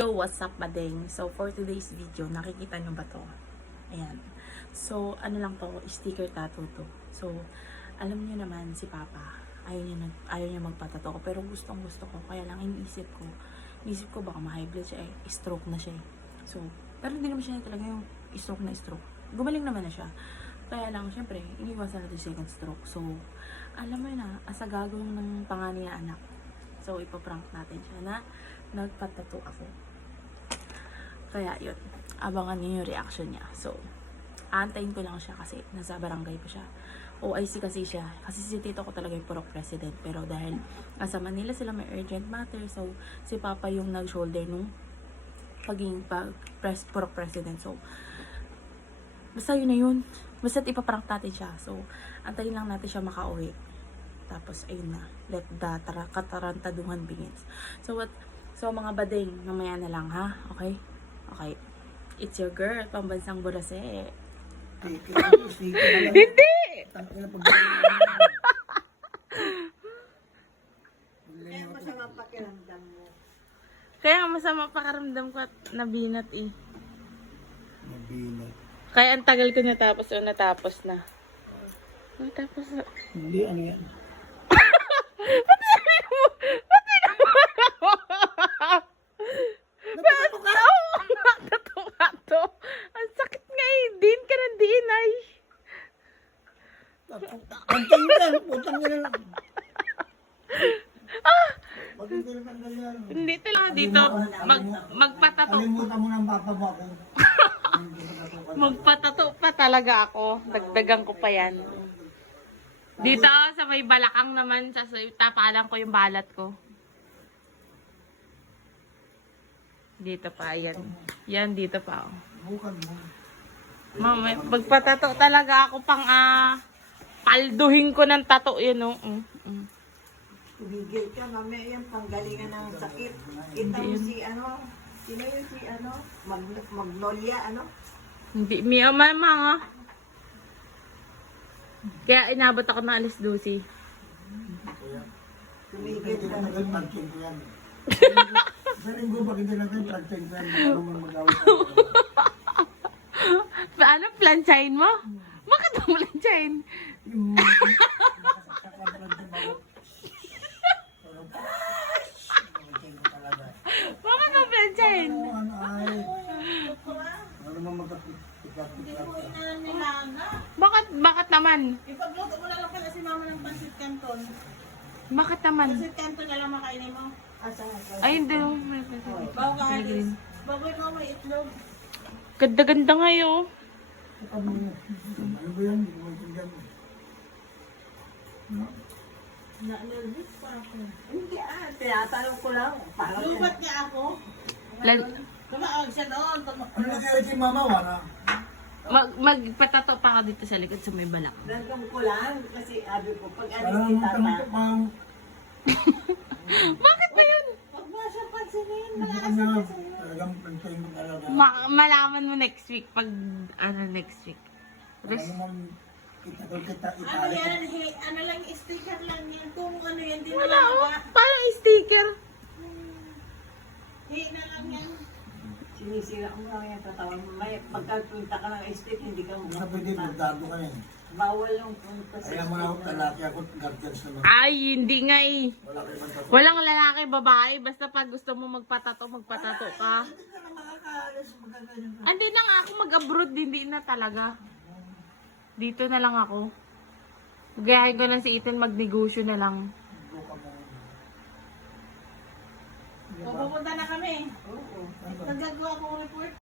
Yo, what's up, badeng? So, for today's video, nakikita nyo ba to? Ayan. So, ano lang to, sticker tattoo to. So, alam nyo naman, si Papa, ayaw niya magpatato ko. Pero gustong gusto ko. Kaya lang, iniisip ko baka ma-high blood siya, stroke na siya. So, pero hindi naman siya talaga yung stroke na stroke. Gumaling naman na siya. Kaya lang, syempre, iniwasan natin second stroke. So, alam mo yun na, asa gagawin ng panganay na anak. So, ipaprank natin siya na nagpatato ako. Kaya yun, abangan niyo yung reaction niya. So, aantayin ko lang siya kasi nasa barangay pa siya. OIC kasi siya. Kasi si tito ko talaga yung purok president. Pero dahil nasa Manila sila may urgent matter, so si Papa yung nag-shoulder nung pagiging purok president. So, basta yun na yun. Basta ipaprank natin siya. So, antayin lang natin siya makauwi. Tapos, ayun na. Let the katarantaduhan begins. So, mga bading, mamaya na lang, ha? Okay? Okay. It's your girl, pambansang burase. Hindi! Kaya masama pakiramdam mo. Kaya masama pakaramdam ko at nabinat eh. Nabinat. Kaya ang tagal ko natapos o natapos na. Natapos na. Hindi, ano yan? Natato. Ang sakit nga eh. Din ka ng din ay. Pantay lang, putang nila lang. Bakit hindi naman ganyan? Hindi talaga dito. Magpatato. Kalimutan mo ng papa mo ako. Magpatato pa talaga ako. Dagdagan ko pa yan. Dito sa may balakang naman. Tapalan ko yung balat ko. Dito pa, yan. Yan, dito pa. Oh. Bukan mo. Mama, magpatato talaga ako pang palduhin ko ng tato yun. Oh. Tumigil ka, mamaya yung panggalingan ng sakit. Kita mo si sino yung si Magnolia, Hindi, mi mama. Kaya inabot ako ng alas 12. Tumigil ka. Pagpagpagpagpagpag ko yan. Sa linggo, bakit hindi natin pagpagpagpag ko yan? Ano mo mag-awit ako? Ano, planchain mo? Bakit mo planchain? Yung nakasaksakan pa rin sa bawat. Bakit mo planchain? Ano ay? Ano naman magkapit-kapit-kapit? Bakit naman? Ipagluto mo na lang pala si mama ng pancit canton. Bakit naman? Pancit canton na lang makainin mo. Ay, hindi. Bago ka alis. Bagoy mo may itlog. Ganda-ganda ngayon. Ano ba yan? Hindi ko maintindihan mo. Na-nervous pa ako. Hindi tinatanong ko lang. Parang Lubat niya ako. Tumawag siya noon. Ano nangyari kay mama? Wala. Magpatato pa ako dito sa likod sa may balak. Nagkam ko lang kasi sabi ko pag Parang alis si tanong ko tata. pang Bakit ba yun? Huwag mo siya pansinin. ano, talagang pantay mo talaga. Malaman mo next week pag next week. Ano naman kita Ano itali ko. yan? Ano lang, sticker lang yan. Kung ano yan, di Wala na oh, parang sticker. na lang yan. Sinisira ko lang yung katawan mo. May pagkapunta ka ng estate, hindi ka Hindi na pwede magdado ka yan. Bawal yung punta sa Kaya mo na ako estate. talaki ako, guardians naman. Ay, hindi nga eh. Wala kayo man tapos. Walang lalaki, babae. Basta pag gusto mo magpatato ka. Hindi ka na makakaalis, magaganyan ka. Hindi na nga ako mag-abroad, hindi na talaga. Dito na lang ako. Gayahin ko na si Ethan, magnegosyo na lang. Buka mo. Pupunta na kami. Oo. Nagagawa ko report.